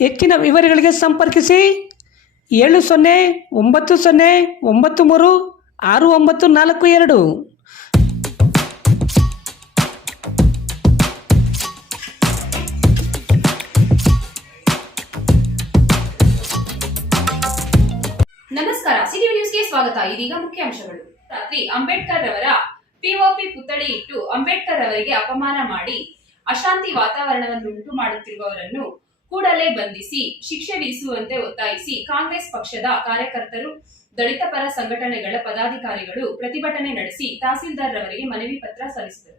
ಹೆಚ್ಚಿನ ವಿವರಗಳಿಗೆ ಸಂಪರ್ಕಿಸಿ ಏಳು ಸೊನ್ನೆ ಒಂಬತ್ತು ಸೊನ್ನೆ ಒಂಬತ್ತು ಮೂರು ಆರು ಒಂಬತ್ತು ನಾಲ್ಕು ಎರಡು. ನಮಸ್ಕಾರ ಸಿಟಿ ನ್ಯೂಸ್ಗೆ ಸ್ವಾಗತ. ಇದೀಗ ಮುಖ್ಯಾಂಶಗಳು ರಾತ್ರಿ ಅಂಬೇಡ್ಕರ್ ರವರ ಪಿಒಪಿ ಪುತ್ಥಳಿ ಇಟ್ಟು ಅಂಬೇಡ್ಕರ್ ಅವರಿಗೆ ಅಪಮಾನ ಮಾಡಿ ಅಶಾಂತಿ ವಾತಾವರಣವನ್ನುಂಟು ಮಾಡುತ್ತಿರುವವರನ್ನು ಕೂಡಲೇ ಬಂಧಿಸಿ, ಶಿಕ್ಷೆ ವಿಧಿಸುವಂತೆ ಒತ್ತಾಯಿಸಿ ಕಾಂಗ್ರೆಸ್ ಪಕ್ಷದ ಕಾರ್ಯಕರ್ತರು, ದಲಿತ ಪರ ಸಂಘಟನೆಗಳ ಪದಾಧಿಕಾರಿಗಳು ಪ್ರತಿಭಟನೆ ನಡೆಸಿ ತಹಸೀಲ್ದಾರ್ ರವರಿಗೆ ಮನವಿ ಪತ್ರ ಸಲ್ಲಿಸಿದರು.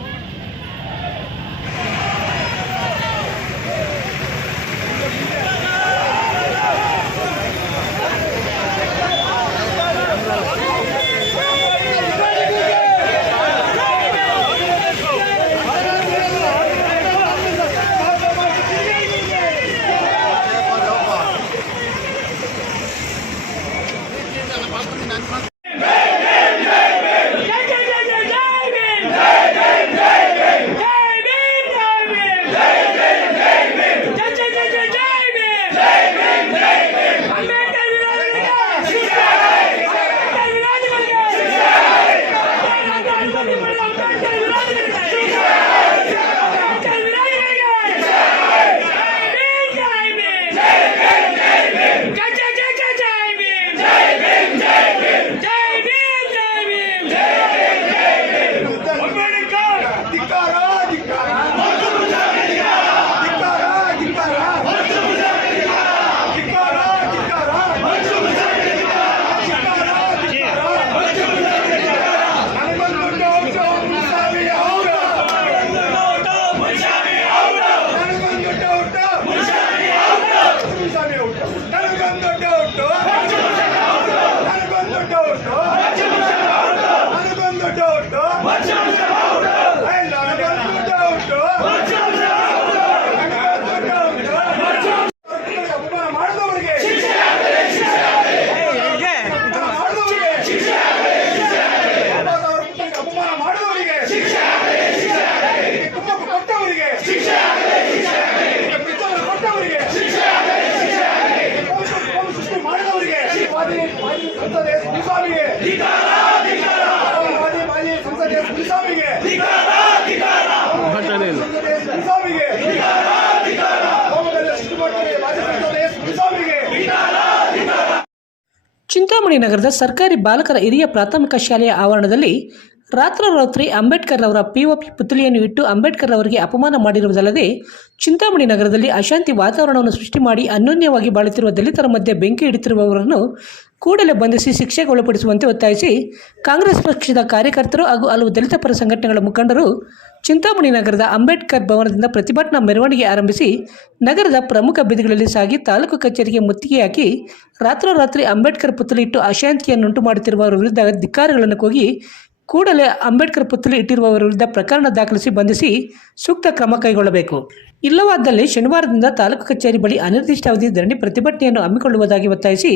ಚಿಂತಾಮಣಿ ನಗರದ ಸರ್ಕಾರಿ ಬಾಲಕರ ಹಿರಿಯ ಪ್ರಾಥಮಿಕ ಶಾಲೆಯ ಆವರಣದಲ್ಲಿ ರಾತ್ರೋರಾತ್ರಿ ಅಂಬೇಡ್ಕರ್ ಅವರ ಪಿಒಪಿ ಪುತ್ಥಳಿಯನ್ನು ಇಟ್ಟು ಅಂಬೇಡ್ಕರ್ ಅವರಿಗೆ ಅಪಮಾನ ಮಾಡಿರುವುದಲ್ಲದೆ ಚಿಂತಾಮಣಿ ನಗರದಲ್ಲಿ ಅಶಾಂತಿ ವಾತಾವರಣವನ್ನು ಸೃಷ್ಟಿ ಮಾಡಿ ಅನ್ಯೋನ್ಯವಾಗಿ ಬಾಳುತ್ತಿರುವ ದಲಿತರ ಮಧ್ಯೆ ಬೆಂಕಿ ಇಡುತ್ತಿರುವವರನ್ನು ಕೂಡಲೇ ಬಂಧಿಸಿ ಶಿಕ್ಷೆಗೆ ಒಳಪಡಿಸುವಂತೆ ಒತ್ತಾಯಿಸಿ ಕಾಂಗ್ರೆಸ್ ಪಕ್ಷದ ಕಾರ್ಯಕರ್ತರು ಹಾಗೂ ಹಲವು ದಲಿತ ಪರ ಸಂಘಟನೆಗಳ ಮುಖಂಡರು ಚಿಂತಾಮಣಿ ನಗರದ ಅಂಬೇಡ್ಕರ್ ಭವನದಿಂದ ಪ್ರತಿಭಟನಾ ಮೆರವಣಿಗೆ ಆರಂಭಿಸಿ ನಗರದ ಪ್ರಮುಖ ಬೀದಿಗಳಲ್ಲಿ ಸಾಗಿ ತಾಲೂಕು ಕಚೇರಿಗೆ ಮುತ್ತಿಗೆ ಹಾಕಿ ರಾತ್ರೋರಾತ್ರಿ ಅಂಬೇಡ್ಕರ್ ಪುತ್ಥಳಿ ಇಟ್ಟು ಅಶಾಂತಿಯನ್ನುಂಟು ಮಾಡುತ್ತಿರುವವರ ವಿರುದ್ಧ ಧಿಕ್ಕಾರಗಳನ್ನು ಕೂಗಿ ಕೂಡಲೇ ಅಂಬೇಡ್ಕರ್ ಪುತ್ಥಳಿ ಇಟ್ಟಿರುವವರ ವಿರುದ್ಧ ಪ್ರಕರಣ ದಾಖಲಿಸಿ ಬಂಧಿಸಿ ಸೂಕ್ತ ಕ್ರಮ ಕೈಗೊಳ್ಳಬೇಕು. ಇಲ್ಲವಾದಲ್ಲಿ ಶನಿವಾರದಿಂದ ತಾಲೂಕು ಕಚೇರಿ ಬಳಿ ಅನಿರ್ದಿಷ್ಟಾವಧಿ ಧರಣಿ ಪ್ರತಿಭಟನೆಯನ್ನು ಹಮ್ಮಿಕೊಳ್ಳುವುದಾಗಿ ಒತ್ತಾಯಿಸಿ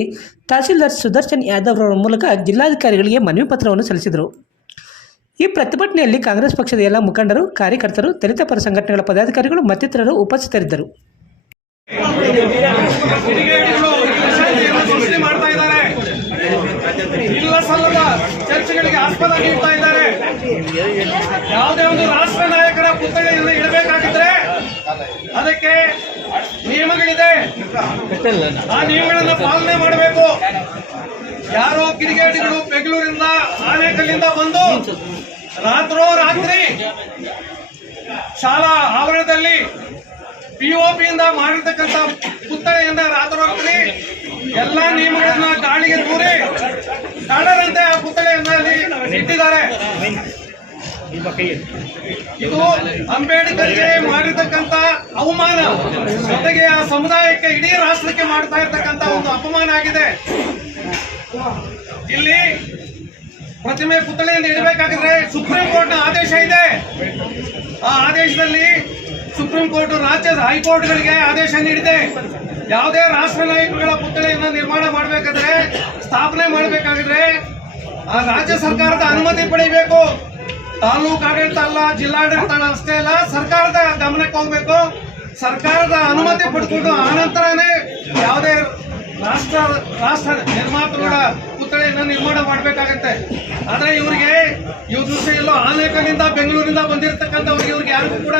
ತಹಸೀಲ್ದಾರ್ ಸುದರ್ಶನ್ ಯಾದವ್ ಅವರ ಮೂಲಕ ಜಿಲ್ಲಾಧಿಕಾರಿಗಳಿಗೆ ಮನವಿ ಪತ್ರವನ್ನು ಸಲ್ಲಿಸಿದರು. ಈ ಪ್ರತಿಭಟನೆಯಲ್ಲಿ ಕಾಂಗ್ರೆಸ್ ಪಕ್ಷದ ಎಲ್ಲ ಮುಖಂಡರು, ಕಾರ್ಯಕರ್ತರು, ದಲಿತ ಪರ ಸಂಘಟನೆಗಳ ಪದಾಧಿಕಾರಿಗಳು ಮತ್ತಿತರರು ಉಪಸ್ಥಿತರಿದ್ದರು ಕಿಡಿಗೇಡಿಗಳು ಸೃಷ್ಟಿ ಮಾಡ್ತಾ ಇದ್ದಾರೆ ಇಲ್ಲ ಸಲ್ಲದ ಚರ್ಚೆಗಳಿಗೆ ಆಸ್ಪದ ನೀಡ್ತಾ ಇದ್ದಾರೆ. ಯಾವುದೇ ಒಂದು ರಾಷ್ಟ್ರ ನಾಯಕರ ಪುತ್ಥಳಿಯನ್ನು ಇಡಬೇಕಾಗಿದ್ರೆ ಅದಕ್ಕೆ ನಿಯಮಗಳಿದೆ. ಆ ನಿಯಮಗಳನ್ನ ಪಾಲನೆ ಮಾಡಬೇಕು. ಯಾರೋ ಕಿಡಿಗೇಡಿಗಳು ಬೆಂಗಳೂರಿಂದ ಆನೇಕಲ್ಲಿಂದ ಬಂದು ರಾತ್ರೋ ರಾತ್ರಿ ಶಾಲಾ ಆವರಣದಲ್ಲಿ ಪಿಒಪಿಯಿಂದ ಮಾಡಿರ್ತಕ್ಕಂಥ ಪುತ್ಥಳಿಯಿಂದ ರಾತ್ರಿ ಎಲ್ಲಾ ನಿಯಮಗಳನ್ನ ಗಾಳಿಗೆ ದೂರಿ ಕಳ್ಳರಂತೆ ಆ ಪುತ್ತಳೆಯನ್ನ ಇಟ್ಟಿದ್ದಾರೆ ಇದು ಅಂಬೇಡ್ಕರ್ಗೆ ಮಾಡಿರ್ತಕ್ಕಂತ ಅವಮಾನ. ಜೊತೆಗೆ ಆ ಸಮುದಾಯಕ್ಕೆ ಇಡೀ ರಾಷ್ಟ್ರಕ್ಕೆ ಮಾಡ್ತಾ ಇರ್ತಕ್ಕಂತ ಒಂದು ಅಪಮಾನ ಆಗಿದೆ. ಇಲ್ಲಿ ಪ್ರತಿಮೆ ಪುತ್ಥಳಿಯನ್ನು ಇಡಬೇಕಾಗಿದ್ರೆ ಸುಪ್ರೀಂ ಕೋರ್ಟ್ನ ಆದೇಶ ಇದೆ. ಆ ಆದೇಶದಲ್ಲಿ ಸುಪ್ರೀಂ ಕೋರ್ಟ್ ರಾಜ್ಯ ಹೈಕೋರ್ಟ್ಗಳಿಗೆ ಆದೇಶ ನೀಡಿದೆ. ಯಾವುದೇ ರಾಷ್ಟ್ರ ನಾಯಕಗಳ ಪುತ್ಥಳಿಯನ್ನು ನಿರ್ಮಾಣ ಮಾಡಬೇಕಾದ್ರೆ, ಸ್ಥಾಪನೆ ಮಾಡಬೇಕಾಗಿದ್ರೆ, ಆ ರಾಜ್ಯ ಸರ್ಕಾರದ ಅನುಮತಿ ಪಡಿಬೇಕು. ತಾಲೂಕು ಆಡಳಿತ ಅಲ್ಲ, ಜಿಲ್ಲಾಡಳಿತ ಅಷ್ಟೇ ಅಲ್ಲ, ಸರ್ಕಾರದ ಗಮನಕ್ಕೆ ಹೋಗ್ಬೇಕು. ಸರ್ಕಾರದ ಅನುಮತಿ ಪಡ್ಕೊಂಡು ಆನಂತರನೇ ಯಾವುದೇ ರಾಷ್ಟ್ರ ರಾಷ್ಟ್ರ ನಿರ್ಮಾತೃಗಳ ಪುತ್ಥಳಿಯನ್ನು ನಿರ್ಮಾಣ ಮಾಡಬೇಕಾಗತ್ತೆ. ಆದರೆ ಇವರಿಗೆ ಇವ್ರ ದಿವಸ ಎಲ್ಲೋ ಆನೇಕನಿಂದ ಬೆಂಗಳೂರಿಂದ ಬಂದಿರತಕ್ಕಂಥವ್ರಿಗೆ ಇವ್ರಿಗೆ ಯಾರಿಗೂ ಕೂಡ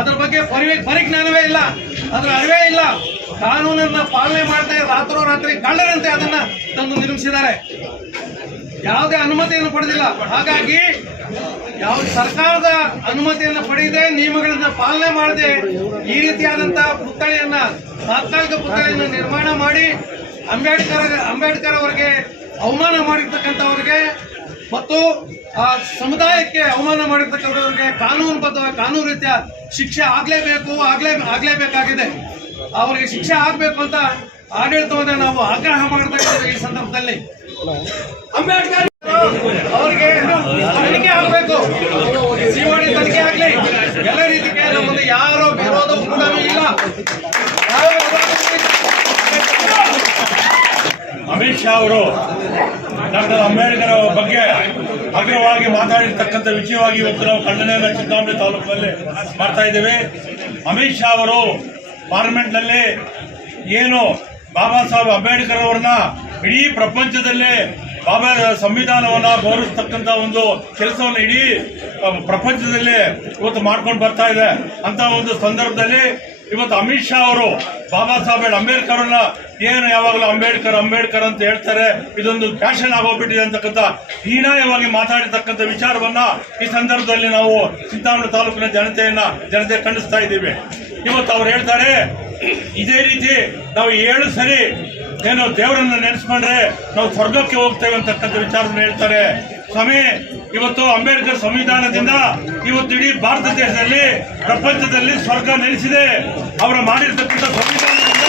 ಅದ್ರ ಬಗ್ಗೆ ಪರಿವೇ, ಪರಿಜ್ಞಾನವೇ ಇಲ್ಲ. ಅದ್ರ ಅರಿವೇ ಇಲ್ಲ. ಕಾನೂನನ್ನ ಪಾಲನೆ ಮಾಡದೆ ರಾತ್ರೋರಾತ್ರಿ ಕಳ್ಳರಂತೆ ಅದನ್ನ ತಂದು ನಿರ್ಮಿಸಿದ್ದಾರೆ. ಯಾವುದೇ ಅನುಮತಿಯನ್ನು ಪಡೆದಿಲ್ಲ. ಹಾಗಾಗಿ ಯಾವ ಸರ್ಕಾರದ ಅನುಮತಿಯನ್ನು ಪಡೆಯದೆ ನಿಯಮಗಳನ್ನ ಪಾಲನೆ ಮಾಡದೆ ಈ ರೀತಿಯಾದಂತಹ ಪುತ್ಥಳಿಯನ್ನ ತಾತ್ಕಾಲಿಕ ಪುತ್ಥಳಿಯನ್ನು ನಿರ್ಮಾಣ ಮಾಡಿ ಅಂಬೇಡ್ಕರ್ ಅಂಬೇಡ್ಕರ್ ಅವರಿಗೆ ಅವಮಾನ ಮಾಡಿರ್ತಕ್ಕಂಥವ್ರಿಗೆ ಮತ್ತು ಆ ಸಮುದಾಯಕ್ಕೆ ಅವಮಾನ ಮಾಡಿರ್ತಕ್ಕಂಥವ್ರಿಗೆ ಕಾನೂನುಬದ್ಧ, ಕಾನೂನು ರೀತಿಯ ಶಿಕ್ಷೆ ಆಗಲೇಬೇಕು, ಆಗಲೇ, ಆಗಲೇಬೇಕಾಗಿದೆ. ಅವರಿಗೆ ಶಿಕ್ಷೆ ಆಗಬೇಕು ಅಂತ ಆಡಳಿತವನ್ನ ನಾವು ಆಗ್ರಹ ಮಾಡ್ತಾ ಇದ್ದೇವೆ ಈ ಸಂದರ್ಭದಲ್ಲಿ. ಅಂಬೇಡ್ಕರ್ ಅವರಿಗೆ ತನಿಖೆ ಆಗಬೇಕು ಸಿಒಡಿ ತನಿಖೆ ಆಗ್ಲಿ ಎಲ್ಲ ರೀತಿಗೆ ನಮ್ಮಲ್ಲಿ ಯಾರೋ ವಿರೋಧ ಕೂಡ ಇಲ್ಲ ಯಾವ ವಿರೋಧವೂ ಇಲ್ಲ. ಅಮಿತ್ ಶಾ ಅವರು ಡಾಕ್ಟರ್ ಅಂಬೇಡ್ಕರ್ ಬಗ್ಗೆ ಅಗ್ರವಾಗಿ ಮಾತಾಡಿರ್ತಕ್ಕಂಥ ವಿಷಯವಾಗಿ ಇವತ್ತು ನಾವು ಖಂಡನೆಯನ್ನ ಚಿಂತಾಮಣಿ ತಾಲೂಕಿನಲ್ಲಿ ಮಾಡ್ತಾ ಇದ್ದೇವೆ. ಅಮಿತ್ ಶಾ ಅವರು ಪಾರ್ಲಿಮೆಂಟ್ನಲ್ಲಿ ಏನು ಬಾಬಾ ಸಾಹೇಬ್ ಅಂಬೇಡ್ಕರ್ ಅವ್ರನ್ನ ಇಡೀ ಪ್ರಪಂಚದಲ್ಲೇ ಬಾಬಾ ಸಂವಿಧಾನವನ್ನ ಗೌರವಿಸ್ತಕ್ಕಂಥ ಒಂದು ಕೆಲಸವನ್ನು ಇಡೀ ಪ್ರಪಂಚದಲ್ಲಿ ಇವತ್ತು ಮಾಡ್ಕೊಂಡು ಬರ್ತಾ ಇದೆ. ಅಂತ ಒಂದು ಸಂದರ್ಭದಲ್ಲಿ ಇವತ್ತು ಅಮಿತ್ ಶಾ ಅವರು ಬಾಬಾ ಸಾಹೇಬ್ ಅಂಬೇಡ್ಕರ್ ಅನ್ನ ಏನು ಯಾವಾಗಲೂ ಅಂಬೇಡ್ಕರ್ ಅಂಬೇಡ್ಕರ್ ಅಂತ ಹೇಳ್ತಾರೆ, ಇದೊಂದು ಫ್ಯಾಷನ್ ಆಗೋಗ್ಬಿಟ್ಟಿದೆ ಅಂತಕ್ಕಂಥ ಹೀನಾಯವಾಗಿ ಮಾತಾಡಿರ್ತಕ್ಕಂಥ ವಿಚಾರವನ್ನ ಈ ಸಂದರ್ಭದಲ್ಲಿ ನಾವು ಚಿಂತಾಮಣಿ ತಾಲೂಕಿನ ಜನತೆಯನ್ನ, ಜನತೆ ಖಂಡಿಸ್ತಾ ಇದ್ದೀವಿ. ಇವತ್ತು ಅವ್ರು ಹೇಳ್ತಾರೆ, ಇದೇ ರೀತಿ ನಾವು ಏಳು ಸರಿ ಏನು ದೇವರನ್ನ ನೆನೆಸ್ಕೊಂಡ್ರೆ ನಾವು ಸ್ವರ್ಗಕ್ಕೆ ಹೋಗ್ತೇವೆ ಅಂತಕ್ಕಂಥ ವಿಚಾರವನ್ನು ಹೇಳ್ತಾರೆ. ಸ್ವಾಮಿ ಇವತ್ತು ಅಂಬೇಡ್ಕರ್ ಸಂವಿಧಾನದಿಂದ ಇವತ್ತು ಇಡೀ ಭಾರತ ದೇಶದಲ್ಲಿ ಪ್ರಪಂಚದಲ್ಲಿ ಸ್ವರ್ಗ ನೆಲೆಸಿದೆ. ಅವರು ಮಾಡಿರ್ತಕ್ಕಂಥ ಸಂವಿಧಾನದಿಂದ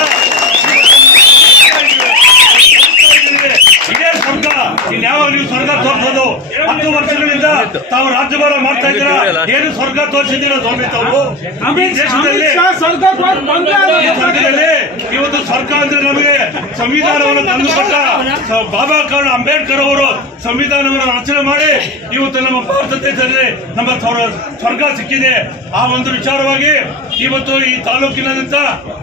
ಇದೇ ಸ್ವರ್ಗ. ಇನ್ಯಾವ ನೀವು ಸ್ವರ್ಗ ತೋರಿಸೋದು? ಹತ್ತು ವರ್ಷಗಳಿಂದ ತಾವು ರಾಜ್ಯಭಾರ ಮಾಡ್ತಾ ಇದ್ದೀರಾ? ಏನು ಸ್ವರ್ಗ ತೋರಿಸಿದ್ದೀರಾ ಸ್ವಾಮಿ ತಾವು? ಈ ದೇಶದಲ್ಲಿ ಸ್ವರ್ಗದಲ್ಲಿ ಇವತ್ತು ಸ್ವರ್ಗ ಅಂದ್ರೆ ನಮಗೆ ಸಂವಿಧಾನವನ್ನು ತಂದುಕೊಟ್ಟ ಬಾಬಾ ಕಾರಣ ಅಂಬೇಡ್ಕರ್ ಅವರು ಸಂವಿಧಾನವನ್ನು ರಚನೆ ಮಾಡಿ ಇವತ್ತು ನಮ್ಮ ಭಾರತ ದೇಶದಲ್ಲಿ ನಮ್ಮ ಸ್ವರ್- ಸ್ವರ್ಗ ಸಿಕ್ಕಿದೆ. ಆ ಒಂದು ವಿಚಾರವಾಗಿ ಇವತ್ತು ಈ ತಾಲೂಕಿನಾದ್ಯಂತ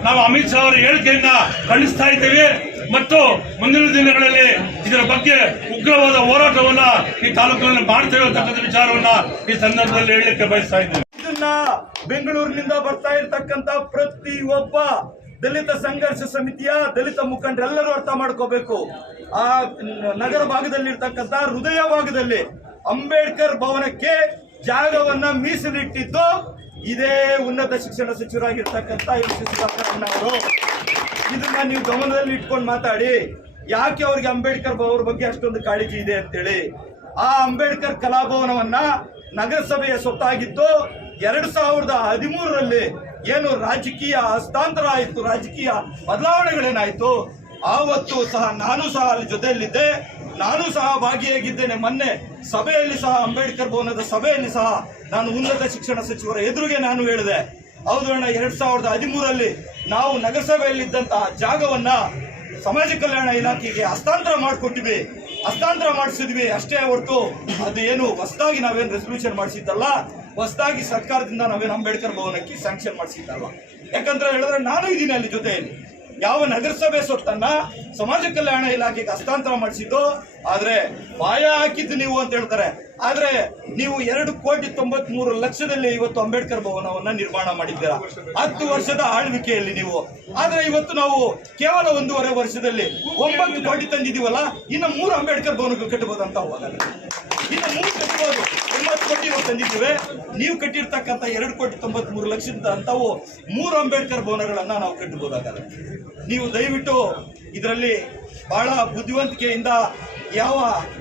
ನಾವು ಅಮಿತ್ ಶಾ ಅವರ ಹೇಳಿಕೆಯನ್ನ ಖಂಡಿಸ್ತಾ ಇದ್ದೇವೆ. ಮತ್ತು ಮುಂದಿನ ದಿನಗಳಲ್ಲಿ ಇದರ ಬಗ್ಗೆ ಉಗ್ರವಾದ ಹೋರಾಟವನ್ನ ಈ ತಾಲೂಕಿನಲ್ಲಿ ಮಾಡ್ತೇವೆ ಅಂತಕ್ಕಂಥ ವಿಚಾರವನ್ನ ಈ ಸಂದರ್ಭದಲ್ಲಿ ಹೇಳಲಿಕ್ಕೆ ಬಯಸ್ತಾ ಇದ್ದೇವೆ. ಇದನ್ನ ಬೆಂಗಳೂರಿನಿಂದ ಬರ್ತಾ ಇರತಕ್ಕಂತ ಪ್ರತಿ ಒಬ್ಬ ದಲಿತ ಸಂಘರ್ಷ ಸಮಿತಿಯ ದಲಿತ ಮುಖಂಡರೆಲ್ಲರೂ ಅರ್ಥ ಮಾಡ್ಕೋಬೇಕು. ಆ ನಗರ ಭಾಗದಲ್ಲಿ ಇರ್ತಕ್ಕಂತ ಹೃದಯ ಭಾಗದಲ್ಲಿ ಅಂಬೇಡ್ಕರ್ ಭವನಕ್ಕೆ ಜಾಗವನ್ನ ಮೀಸಲಿಟ್ಟಿದ್ದು ಇದೇ ಉನ್ನತ ಶಿಕ್ಷಣ ಸಚಿವರಾಗಿರ್ತಕ್ಕಂಥ ಎಂ ಸಿ ಅವರು. ಇದನ್ನ ನೀವು ಗಮನದಲ್ಲಿ ಇಟ್ಕೊಂಡು ಮಾತಾಡಿ, ಯಾಕೆ ಅವ್ರಿಗೆ ಅಂಬೇಡ್ಕರ್ ಅವ್ರ ಬಗ್ಗೆ ಅಷ್ಟೊಂದು ಕಾಳಜಿ ಇದೆ ಅಂತೇಳಿ. ಆ ಅಂಬೇಡ್ಕರ್ ಕಲಾಭವನವನ್ನ ನಗರಸಭೆಯ ಸೊತ್ತಾಗಿದ್ದು ಎರಡು ಸಾವಿರದ ಹದಿಮೂರರಲ್ಲಿ ಏನು ರಾಜಕೀಯ ಹಸ್ತಾಂತರ ಆಯಿತು, ರಾಜಕೀಯ ಬದಲಾವಣೆಗಳೇನಾಯಿತು? ಆವತ್ತು ಸಹ ನಾನು ಸಹ ಅಲ್ಲಿ ಜೊತೆಯಲ್ಲಿದ್ದೆ. ನಾನು ಸಹ ಭಾಗಿಯಾಗಿದ್ದೇನೆ. ಮೊನ್ನೆ ಸಭೆಯಲ್ಲಿ ಸಹ ಅಂಬೇಡ್ಕರ್ ಭವನದ ಸಭೆಯಲ್ಲಿ ಸಹ ನಾನು ಉನ್ನತ ಶಿಕ್ಷಣ ಸಚಿವರ ಎದುರಿಗೆ ನಾನು ಹೇಳಿದೆ. ಹೌದು ಅಣ್ಣ, ಎರಡ್ ಸಾವಿರದ ಹದಿಮೂರಲ್ಲಿ ನಾವು ನಗರಸಭೆಯಲ್ಲಿದ್ದಂತಹ ಜಾಗವನ್ನ ಸಮಾಜ ಕಲ್ಯಾಣ ಇಲಾಖೆಗೆ ಹಸ್ತಾಂತರ ಮಾಡಿಕೊಟ್ಟಿವಿ. ಹಸ್ತಾಂತರ ಮಾಡಿಸಿದ್ವಿ. ಅಷ್ಟೇ ಹೊರತು ಅದು ಏನು ಹೊಸದಾಗಿ ನಾವೇನು ರೆಸಲ್ಯೂಷನ್ ಮಾಡಿಸಿದ್ದಲ್ಲ. ಹೊಸದಾಗಿ ಸರ್ಕಾರದಿಂದ ನಾವೇನು ಅಂಬೇಡ್ಕರ್ ಭವನಕ್ಕೆ ಸ್ಯಾಂಕ್ಷನ್ ಮಾಡಿಸಿದ್ದಲ್ವ? ಯಾಕಂದ್ರೆ ಹೇಳಿದ್ರೆ ನಾನು ಇದ್ದೀನಿ ಅಲ್ಲಿ ಜೊತೆಯಲ್ಲಿ. ಯಾವ ನಗರಸಭೆ ಸೊತ್ತನ್ನ ಸಮಾಜ ಕಲ್ಯಾಣ ಇಲಾಖೆಗೆ ಹಸ್ತಾಂತರ ಮಾಡಿಸಿದ್ದು, ಆದರೆ ಬಾಯ ಹಾಕಿದ್ದು ನೀವು ಅಂತ ಹೇಳ್ತಾರೆ. ಆದ್ರೆ ನೀವು ಎರಡು ಕೋಟಿ ತೊಂಬತ್ ಮೂರು ಲಕ್ಷದಲ್ಲಿ ಇವತ್ತು ಅಂಬೇಡ್ಕರ್ ಭವನವನ್ನ ನಿರ್ಮಾಣ ಮಾಡಿದ್ದೀರಾ? ಹತ್ತು ವರ್ಷದ ಆಳ್ವಿಕೆಯಲ್ಲಿ ನೀವು. ಆದ್ರೆ ಇವತ್ತು ನಾವು ಕೇವಲ ಒಂದೂವರೆ ವರ್ಷದಲ್ಲಿ ಒಂಬತ್ತು ಕೋಟಿ ತಂದಿದೀವಲ್ಲ ಇನ್ನು ಮೂರು ಅಂಬೇಡ್ಕರ್ ಭವನಕ್ಕೆ ಕಟ್ಟಬಹುದಂತ ಹೋಗಲ್ಲ ಇನ್ನು ಮೂರು ಕಟ್ಟಬಹುದು. ಒಂಬತ್ತು ಕೋಟಿ ಇವತ್ತು ತಂದಿದ್ದೇವೆ. ನೀವು ಕಟ್ಟಿರ್ತಕ್ಕಂಥ ಎರಡು ಕೋಟಿ ತೊಂಬತ್ ಮೂರು ಲಕ್ಷದ ಅಂತವು ಮೂರು ಅಂಬೇಡ್ಕರ್ ಭವನಗಳನ್ನ ನಾವು ಕಟ್ಟಬಹುದಾಗಲ್ಲ ನೀವು ದಯವಿಟ್ಟು ಇದರಲ್ಲಿ ಬಹಳ ಬುದ್ಧಿವಂತಿಕೆಯಿಂದ ಯಾವ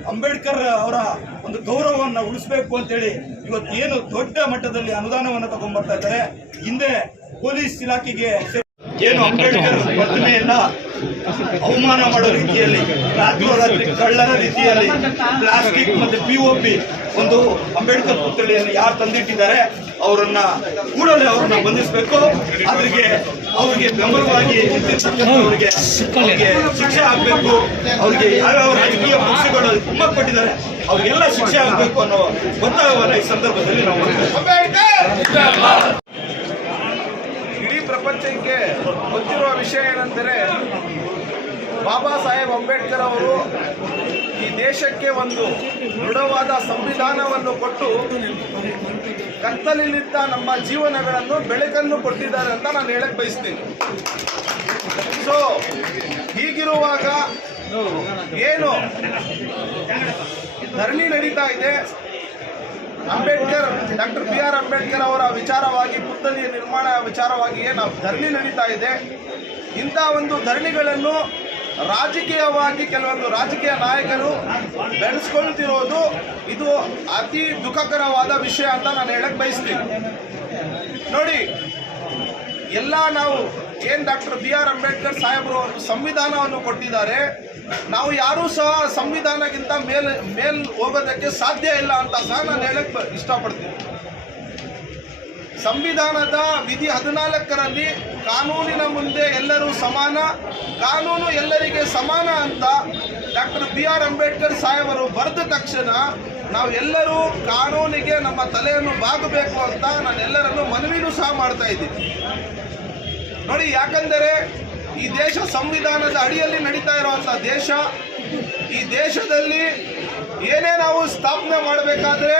ಅಂಬೇಡ್ಕರ್ ಅವರ ಒಂದು ಗೌರವವನ್ನು ಉಳಿಸಬೇಕು ಅಂತೇಳಿ ಇವತ್ತು ಏನು ದೊಡ್ಡ ಮಟ್ಟದಲ್ಲಿ ಅನುದಾನವನ್ನು ತಗೊಂಡ್ಬರ್ತಾ ಇದ್ದಾರೆ. ಹಿಂದೆ ಪೊಲೀಸ್ ಇಲಾಖೆಗೆ ಏನು ಅಂಬೇಡ್ಕರ್ ಪ್ರತಿಮೆಯನ್ನ ಅವಮಾನ ಮಾಡೋ ರೀತಿಯಲ್ಲಿ ರಾತ್ರೋರಾತ್ರಿ ಕಳ್ಳರ ರೀತಿಯಲ್ಲಿ ಪ್ಲಾಸ್ಟಿಕ್ ಮತ್ತೆ ಪಿಒಪಿ ಒಂದು ಅಂಬೇಡ್ಕರ್ ಪುತ್ಥಳಿಯನ್ನು ಯಾರು ತಂದಿಟ್ಟಿದ್ದಾರೆ ಅವರನ್ನ ಕೂಡಲೇ ಅವ್ರನ್ನ ಬಂಧಿಸಬೇಕು ಅವರಿಗೆ ಅವರಿಗೆ ಬೆಂಬಲವಾಗಿ ಅವರಿಗೆ ಅವರಿಗೆ ಶಿಕ್ಷೆ ಆಗಬೇಕು ಅವ್ರಿಗೆ ಯಾವ್ಯಾವ ರಾಜಕೀಯ ಪಕ್ಷಗಳು ಕುಮ್ಮಕ್ ಕೊಟ್ಟಿದ್ದಾರೆ, ಅವ್ರಿಗೆಲ್ಲ ಶಿಕ್ಷೆ ಆಗಬೇಕು ಅನ್ನೋ ಒತ್ತಾಯವನ್ನ ಈ ಸಂದರ್ಭದಲ್ಲಿ ನಾವು. ಇಡೀ ಪ್ರಪಂಚಕ್ಕೆ ಗೊತ್ತಿರುವ ವಿಷಯ ಏನಂದರೆ, ಬಾಬಾ ಸಾಹೇಬ್ ಅಂಬೇಡ್ಕರ್ ಅವರು ಈ ದೇಶಕ್ಕೆ ಒಂದು ದೃಢವಾದ ಸಂವಿಧಾನವನ್ನು ಕೊಟ್ಟು ಕತ್ತಲಿನಿಂದ ನಮ್ಮ ಜೀವನಗಳನ್ನು ಬೆಳಕನ್ನು ಕೊಟ್ಟಿದ್ದಾರೆ ಅಂತ ನಾನು ಹೇಳಕ್ ಬಯಸ್ತೀನಿ. ಸೊ ಹೀಗಿರುವಾಗ ಏನು ಧರಣಿ ನಡೀತಾ ಇದೆ. Ambedkar, doctor B R Ambedkar ಅವರ ವಿಚಾರವಾಗಿ, ಪುತ್ಥಳಿಯ ನಿರ್ಮಾಣ ವಿಚಾರವಾಗಿ ಏನು ಧರಣಿ ನಡೀತಾ ಇದೆ. ಇಂಥ ಒಂದು ಧರಣಿಗಳನ್ನು ರಾಜಕೀಯವಾಗಿ ಕೆಲವೊಂದು ರಾಜಕೀಯ ನಾಯಕರು ಬೆಳೆಸ್ಕೊಳ್ತಿರೋದು ಇದು ಅತಿ ದುಃಖಕರವಾದ ವಿಷಯ ಅಂತ ನಾನು ಹೇಳಕ್ ಬಯಸ್ತೀನಿ. ನೋಡಿ, ಎಲ್ಲ ನಾವು ಏನ್ ಡಾಕ್ಟರ್ ಬಿ ಆರ್ ಅಂಬೇಡ್ಕರ್ ಸಾಹೇಬರು ಒಂದು ಸಂವಿಧಾನವನ್ನು ಕೊಟ್ಟಿದ್ದಾರೆ, ನಾವು ಯಾರೂ ಸಹ ಸಂವಿಧಾನಕ್ಕಿಂತ ಮೇಲ್ ಮೇಲ್ ಹೋಗೋದಕ್ಕೆ ಸಾಧ್ಯ ಇಲ್ಲ ಅಂತ ಸಹ ನಾನು ಹೇಳಕ್ ಬ- ಇಷ್ಟಪಡ್ತೀನಿ. ಸಂವಿಧಾನದ ವಿಧಿ ಹದಿನಾಲ್ಕರಲ್ಲಿ ಕಾನೂನಿನ ಮುಂದೆ ಎಲ್ಲರೂ ಸಮಾನ, ಕಾನೂನು ಎಲ್ಲರಿಗೆ ಸಮಾನ ಅಂತ ಡಾಕ್ಟರ್ ಬಿ ಆರ್ ಅಂಬೇಡ್ಕರ್ ಸಾಹೇಬರು ಬರೆದ ತಕ್ಷಣ ನಾವೆಲ್ಲರೂ ಕಾನೂನಿಗೆ ನಮ್ಮ ತಲೆಯನ್ನು ಬಾಗಬೇಕು ಅಂತ ನಾನು ಎಲ್ಲರನ್ನು ಮನವಿನೂ ಸಹ ಮಾಡ್ತಾ ಇದ್ದೀನಿ. ನೋಡಿ, ಯಾಕಂದರೆ ಈ ದೇಶ ಸಂವಿಧಾನದ ಅಡಿಯಲ್ಲಿ ನಡೀತಾ ಇರುವಂಥ ದೇಶ, ಈ ದೇಶದಲ್ಲಿ ಏನೇ ನಾವು ಸ್ಥಾಪನೆ ಮಾಡಬೇಕಾದ್ರೆ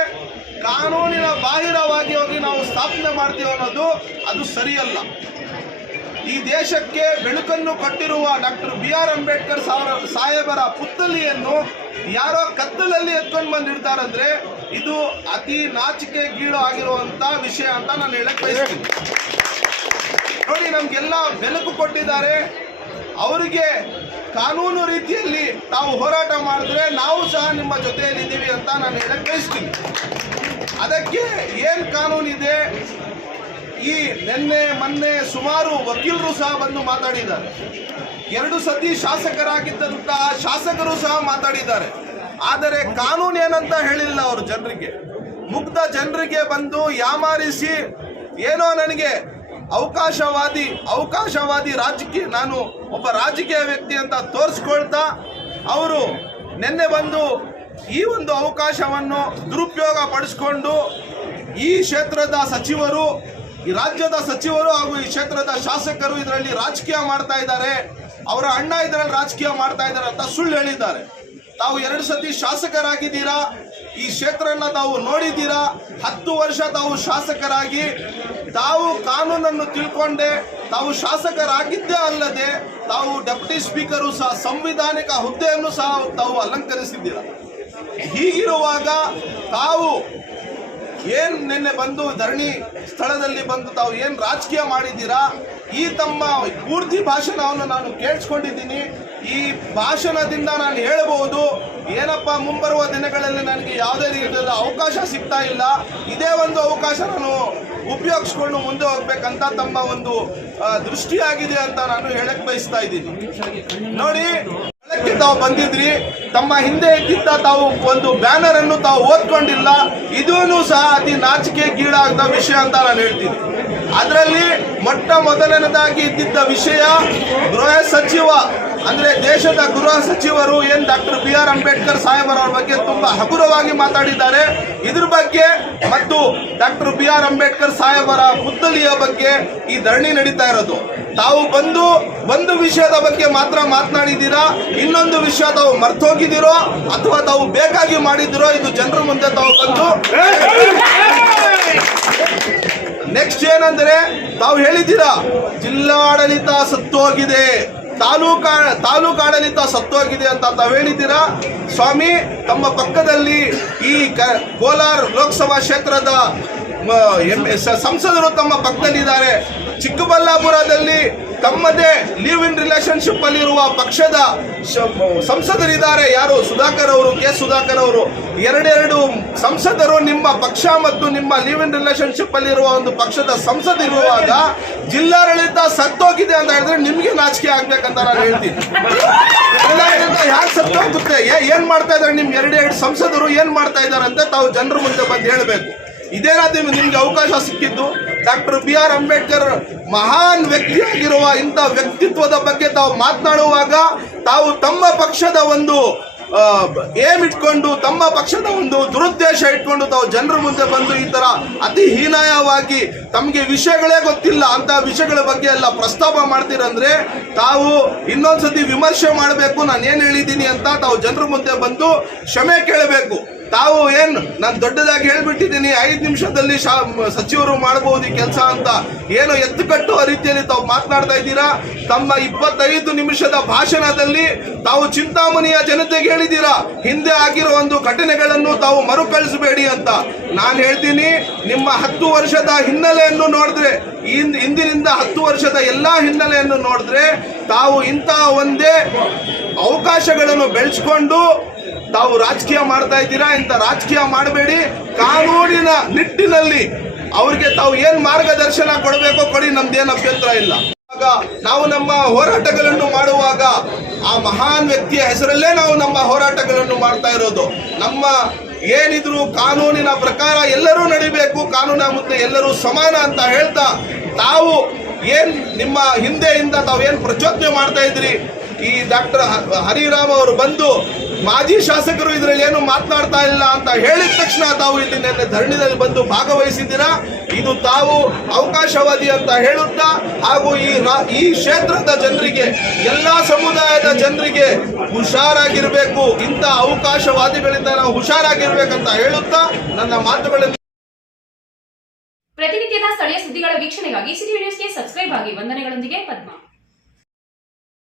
ಕಾನೂನಿನ ಬಾಹಿರವಾಗಿ ಹೋಗಿ ನಾವು ಸ್ಥಾಪನೆ ಮಾಡ್ತೀವಿ ಅನ್ನೋದು ಅದು ಸರಿಯಲ್ಲ. ಈ ದೇಶಕ್ಕೆ ಬೆಳಕನ್ನು ಕೊಟ್ಟಿರುವ ಡಾಕ್ಟರ್ ಬಿ ಆರ್ ಅಂಬೇಡ್ಕರ್ ಸಾಹೇಬರ ಪುತ್ತಲಿಯನ್ನು ಯಾರೋ ಕತ್ತಲಲ್ಲಿ ಎತ್ಕೊಂಡು ಬಂದಿರ್ತಾರಂದ್ರೆ ಇದು ಅತಿ ನಾಚಿಕೆ ಗೀಳು ಆಗಿರುವಂತ ವಿಷಯ ಅಂತ ನಾನು ಹೇಳಕ್ ಬಯಸ್ತೀನಿ. ನೋಡಿ, ನಮ್ಗೆಲ್ಲ ಬೆಳಕು ಕೊಟ್ಟಿದ್ದಾರೆ. ಅವರಿಗೆ ಕಾನೂನು ರೀತಿಯಲ್ಲಿ ತಾವು ಹೋರಾಟ ಮಾಡಿದ್ರೆ ನಾವು ಸಹ ನಿಮ್ಮ ಜೊತೆಯಲ್ಲಿದ್ದೀವಿ ಅಂತ ನಾನು ಹೇಳಕ್ ಬಯಸ್ತೀನಿ. ಅದಕ್ಕೆ ಏನ್ ಕಾನೂನಿದೆ? ಈ ನಿನ್ನೆ, ಮೊನ್ನೆ ಸುಮಾರು ವಕೀಲರು ಸಹ ಬಂದು ಮಾತಾಡಿದ್ದಾರೆ. ಎರಡು ಸತಿ ಶಾಸಕರಾಗಿದ್ದಂತಹ ಶಾಸಕರು ಸಹ ಮಾತಾಡಿದ್ದಾರೆ. ಆದರೆ ಕಾನೂನು ಏನಂತ ಹೇಳಿಲ್ಲ ಅವರು ಜನರಿಗೆ. ಮುಗ್ಧ ಜನರಿಗೆ ಬಂದು ಯಾಮಾರಿಸಿ, ಏನೋ ನನಗೆ ಅವಕಾಶವಾದಿ ಅವಕಾಶವಾದಿ ರಾಜಕೀಯ, ನಾನು ಒಬ್ಬ ರಾಜಕೀಯ ವ್ಯಕ್ತಿ ಅಂತ ತೋರಿಸ್ಕೊಳ್ತಾ ಅವರು ನಿನ್ನೆ ಬಂದು ಈ ಒಂದು ಅವಕಾಶವನ್ನು ದುರುಪಯೋಗ ಪಡಿಸ್ಕೊಂಡು ಈ ಕ್ಷೇತ್ರದ ಸಚಿವರು ಈ ರಾಜ್ಯದ ಸಚಿವರು ಹಾಗೂ ಈ ಕ್ಷೇತ್ರದ ಶಾಸಕರು ಇದರಲ್ಲಿ ರಾಜಕೀಯ ಮಾಡ್ತಾ ಇದ್ದಾರೆ. ಅವರ ಅಣ್ಣ ಇದರಲ್ಲಿ ರಾಜಕೀಯ ಮಾಡ್ತಾ ಇದ್ದಾರೆ ಅಂತ ಸುಳ್ಳು ಹೇಳಿದ್ದಾರೆ. ತಾವು ಎರಡು ಸತಿ ಶಾಸಕರಾಗಿದ್ದೀರಾ? ಈ ಕ್ಷೇತ್ರನ ತಾವು ನೋಡಿದ್ದೀರಾ? ಹತ್ತು ವರ್ಷ ತಾವು ಶಾಸಕರಾಗಿ, ತಾವು ಕಾನೂನನ್ನು ತಿಳ್ಕೊಂಡೆ, ತಾವು ಶಾಸಕರಾಗಿದ್ದೇ ಅಲ್ಲದೆ, ತಾವು ಡೆಪ್ಯೂಟಿ ಸ್ಪೀಕರು ಸಹ, ಸಂವಿಧಾನಿಕ ಹುದ್ದೆಯನ್ನು ಸಹ ತಾವು ಅಲಂಕರಿಸಿದ್ದೀರಾ? ಹೀಗಿರುವಾಗ ತಾವು ಏನ್ ನಿನ್ನೆ ಬಂದು ಧರಣಿ ಸ್ಥಳದಲ್ಲಿ ಬಂದು ತಾವು ಏನು ರಾಜಕೀಯ ಮಾಡಿದ್ದೀರಾ? ಈ ತಮ್ಮ ಪೂರ್ತಿ ಭಾಷಣವನ್ನು ನಾನು ಕೇಳಿಸ್ಕೊಂಡಿದ್ದೀನಿ. ಈ ಭಾಷಣದಿಂದ ನಾನು ಹೇಳಬಹುದು, ಏನಪ್ಪ ಮುಂಬರುವ ದಿನಗಳಲ್ಲಿ ನನಗೆ ಯಾವುದೇ ರೀತಿಯಾದ ಅವಕಾಶ ಸಿಗ್ತಾ ಇಲ್ಲ. ಇದೇ ಒಂದು ಅವಕಾಶ ನಾನು ಉಪಯೋಗಿಸ್ಕೊಂಡು ಮುಂದೆ ಹೋಗ್ಬೇಕಂತ ತಮ್ಮ ಒಂದು ದೃಷ್ಟಿಯಾಗಿದೆ ಅಂತ ನಾನು ಹೇಳಕ್ ಬಯಸ್ತಾ ಇದ್ದೀನಿ. ನೋಡಿ ತಾವು ಬಂದಿದ್ರಿ. ತಮ್ಮ ಹಿಂದೆ ಇದ್ದಿದ್ದ ತಾವು ಒಂದು ಬ್ಯಾನರ್ ಅನ್ನು ತಾವು ಓದ್ಕೊಂಡಿಲ್ಲ. ಇದೂ ಸಹ ಅತಿ ನಾಚಿಕೆ ಗೀಡಾಗದ ವಿಷಯ ಅಂತ ನಾನು ಹೇಳ್ತೀನಿ. ಅದರಲ್ಲಿ ಮೊಟ್ಟ ಮೊದಲನೇದಾಗಿ ಇದ್ದಿದ್ದ ವಿಷಯ ಗೃಹ ಸಚಿವ ಅಂದ್ರೆ ದೇಶದ ಗೃಹ ಸಚಿವರು ಏನ್ ಡಾಕ್ಟರ್ ಬಿ ಆರ್ ಅಂಬೇಡ್ಕರ್ ಸಾಹೇಬರ್ ಅವರ ಬಗ್ಗೆ ತುಂಬಾ ಹಗುರವಾಗಿ ಮಾತಾಡಿದ್ದಾರೆ. ಇದ್ರ ಬಗ್ಗೆ ಮತ್ತು ಡಾಕ್ಟರ್ ಬಿ ಆರ್ ಅಂಬೇಡ್ಕರ್ ಸಾಹೇಬರ ಪುತ್ತಲಿಯ ಬಗ್ಗೆ ಈ ಧರಣಿ ನಡೀತಾ ಇರೋದು. ತಾವು ಬಂದು ಒಂದು ವಿಷಯದ ಬಗ್ಗೆ ಮಾತ್ರ ಮಾತನಾಡಿದ್ದೀರಾ? ಇನ್ನೊಂದು ವಿಷಯ ತಾವು ಮರ್ತೋಗಿದ್ದೀರೋ ಅಥವಾ ತಾವು ಬೇಕಾಗಿ ಮಾಡಿದಿರೋ ಇದು ಜನರ ಮುಂದೆ ತಾವು ಬಂದು ನೆಕ್ಸ್ಟ್ ಏನಂದ್ರೆ ತಾವು ಹೇಳಿದ್ದೀರಾ, ಜಿಲ್ಲಾಡಳಿತ ಸತ್ತೋಗಿದೆ. ತಾಲೂಕಾ, ತಾಲೂಕಾಡಳಿತ ಸತ್ತೋಗಿದೆ ಅಂತ ತಾವು ಹೇಳಿದ್ದೀರಾ? ಸ್ವಾಮಿ, ತಮ್ಮ ಪಕ್ಕದಲ್ಲಿ ಈ ಕ- ಕೋಲಾರ ಲೋಕಸಭಾ ಕ್ಷೇತ್ರದ ಸಂಸದರು ತಮ್ಮ ಪಕ್ಕದಲ್ಲಿದ್ದಾರೆ. ಚಿಕ್ಕಬಳ್ಳಾಪುರದಲ್ಲಿ ತಮ್ಮದೇ ಲೀವ್ ಇನ್ ರಿಲೇಶನ್ಶಿಪ್ ಅಲ್ಲಿರುವ ಪಕ್ಷದ ಸಂಸದರಿದ್ದಾರೆ. ಯಾರು? ಸುಧಾಕರ್ ಅವರು, ಕೆ. ಸುಧಾಕರ್ ಅವರು. ಎರಡೆರಡು ಸಂಸದರು ನಿಮ್ಮ ಪಕ್ಷ ಮತ್ತು ನಿಮ್ಮ ಲೀವ್ ಇನ್ ರಿಲೇಶನ್ಶಿಪ್ ಅಲ್ಲಿರುವ ಒಂದು ಪಕ್ಷದ ಸಂಸದ ಇರುವಾಗ ಜಿಲ್ಲಾಡಳಿತ ಸತ್ತೋಗಿದೆ ಅಂತ ಹೇಳಿದ್ರೆ ನಿಮ್ಗೆ ನಾಚಿಕೆ ಆಗ್ಬೇಕಂತ ನಾನು ಹೇಳ್ತೀನಿ. ಜಿಲ್ಲಾಡಳಿತ ಯಾಕೆ ಸತ್ತೋಗುತ್ತೆ? ಏನ್ ಮಾಡ್ತಾ ಇದಾರೆ ನಿಮ್ ಎರಡೆರಡು ಸಂಸದರು? ಏನ್ ಮಾಡ್ತಾ ಇದಾರೆ ಅಂತ ತಾವು ಜನರ ಮುಂದೆ ಬಂದು ಹೇಳಬೇಕು. ಇದೇನಾದ್ರೂ ನಿಮ್ಗೆ ಅವಕಾಶ ಸಿಕ್ಕಿದ್ದು. ಡಾಕ್ಟರ್ ಬಿ ಆರ್ ಅಂಬೇಡ್ಕರ್ ಮಹಾನ್ ವ್ಯಕ್ತಿಯಾಗಿರುವ ಇಂಥ ವ್ಯಕ್ತಿತ್ವದ ಬಗ್ಗೆ ತಾವು ಮಾತನಾಡುವಾಗ ತಾವು ತಮ್ಮ ಪಕ್ಷದ ಒಂದು ಏಮ್ ಇಟ್ಕೊಂಡು ತಮ್ಮ ಪಕ್ಷದ ಒಂದು ದುರುದ್ದೇಶ ಇಟ್ಕೊಂಡು ತಾವು ಜನರ ಮುಂದೆ ಬಂದು ಈ ತರ ಅತಿ ಹೀನಾಯವಾಗಿ ತಮಗೆ ವಿಷಯಗಳೇ ಗೊತ್ತಿಲ್ಲ ಅಂತ ವಿಷಯಗಳ ಬಗ್ಗೆ ಎಲ್ಲ ಪ್ರಸ್ತಾಪ ಮಾಡ್ತೀರಂದ್ರೆ ತಾವು ಇನ್ನೊಂದ್ಸತಿ ವಿಮರ್ಶೆ ಮಾಡಬೇಕು ನಾನು ಏನ್ ಹೇಳಿದ್ದೀನಿ ಅಂತ ತಾವು ಜನರ ಮುಂದೆ ಬಂದು ಕ್ಷಮೆ ಕೇಳಬೇಕು. ತಾವು ಏನು ನಾನು ದೊಡ್ಡದಾಗಿ ಹೇಳ್ಬಿಟ್ಟಿದ್ದೀನಿ, ಐದು ನಿಮಿಷದಲ್ಲಿ ಶಾ- ಸಚಿವರು ಮಾಡಬಹುದು ಈ ಕೆಲಸ ಅಂತ. ಏನು ಎತ್ತು ಕಟ್ಟುವ ರೀತಿಯಲ್ಲಿ ತಾವು ಮಾತನಾಡ್ತಾ ಇದ್ದೀರಾ? ತಮ್ಮ ಇಪ್ಪತ್ತೈದು ನಿಮಿಷದ ಭಾಷಣದಲ್ಲಿ ತಾವು ಚಿಂತಾಮಣಿಯ ಜನತೆಗೆ ಹೇಳಿದ್ದೀರಾ? ಹಿಂದೆ ಆಗಿರೋ ಒಂದು ಘಟನೆಗಳನ್ನು ತಾವು ಮರುಕಳಿಸಬೇಡಿ ಅಂತ. ನಾನು ಹೇಳ್ತೀನಿ, ನಿಮ್ಮ ಹತ್ತು ವರ್ಷದ ಹಿನ್ನೆಲೆಯನ್ನು ನೋಡಿದ್ರೆ ಇಂದ್- ಇಂದಿನಿಂದ ಹತ್ತು ವರ್ಷದ ಎಲ್ಲಾ ಹಿನ್ನೆಲೆಯನ್ನು ನೋಡಿದ್ರೆ, ತಾವು ಇಂತಹ ಒಂದೇ ಅವಕಾಶಗಳನ್ನು ಬೆಳೆಸ್ಕೊಂಡು ತಾವು ರಾಜಕೀಯ ಮಾಡ್ತಾ ಇದ್ದೀರಾ? ಇಂಥ ರಾಜಕೀಯ ಮಾಡಬೇಡಿ. ಕಾನೂನಿನ ನಿಟ್ಟಿನಲ್ಲಿ ಅವ್ರಿಗೆ ತಾವು ಏನ್ ಮಾರ್ಗದರ್ಶನ ಕೊಡಬೇಕೋ ಕೊಡಿ ನಮ್ದೇನು ಅಭ್ಯಂತರ ಇಲ್ಲ. ನಾವು ನಮ್ಮ ಹೋರಾಟಗಳನ್ನು ಮಾಡುವಾಗ ಆ ಮಹಾನ್ ವ್ಯಕ್ತಿಯ ಹೆಸರಲ್ಲೇ ನಾವು ನಮ್ಮ ಹೋರಾಟಗಳನ್ನು ಮಾಡ್ತಾ ಇರೋದು. ನಮ್ಮ ಏನಿದ್ರು ಕಾನೂನಿನ ಪ್ರಕಾರ ಎಲ್ಲರೂ ನಡಿಬೇಕು, ಕಾನೂನ ಮುಂದೆ ಎಲ್ಲರೂ ಸಮಾನ ಅಂತ ಹೇಳ್ತಾ ತಾವು ಏನ್ ನಿಮ್ಮ ಹಿಂದೆಯಿಂದ ತಾವು ಏನ್ ಪ್ರಚೋದನೆ ಮಾಡ್ತಾ ಇದ್ರಿ? ಈ ಡಾಕ್ಟರ್ ಹರಿರಾಮ್ ಅವರು ಬಂದು ಮಾಜಿ ಶಾಸಕರು ಇದರಲ್ಲಿ ಏನು ಮಾತನಾಡ್ತಾ ಇಲ್ಲ ಅಂತ ಹೇಳಿದ ತಕ್ಷಣ ತಾವು ಇಲ್ಲಿ ನಿನ್ನೆ ಧರಣಿನಲ್ಲಿ ಬಂದು ಭಾಗವಹಿಸಿದ್ದೀರಾ. ಇದು ತಾವು ಅವಕಾಶವಾದಿ ಅಂತ ಹೇಳುತ್ತಾ ಹಾಗೂ ಈ ಈ ಕ್ಷೇತ್ರದ ಜನರಿಗೆ, ಎಲ್ಲ ಸಮುದಾಯದ ಜನರಿಗೆ ಹುಷಾರಾಗಿರಬೇಕು. ಇಂಥ ಅವಕಾಶವಾದಿಗಳಿಂದ ನಾವು ಹುಷಾರಾಗಿರ್ಬೇಕಂತ ಹೇಳುತ್ತಾ ನನ್ನ ಮಾತುಗಳನ್ನು ಪ್ರತಿನಿತ್ಯದ ಸ್ಥಳೀಯ ಸುದ್ದಿಗಳ ವೀಕ್ಷಣೆಗಾಗಿ ಸಿಟಿ ನ್ಯೂಸ್ಗೆ ಸಬ್ಸ್ಕ್ರೈಬ್ ಆಗಿ ವಂದನೆಗಳೊಂದಿಗೆ ಪದ್ಮ.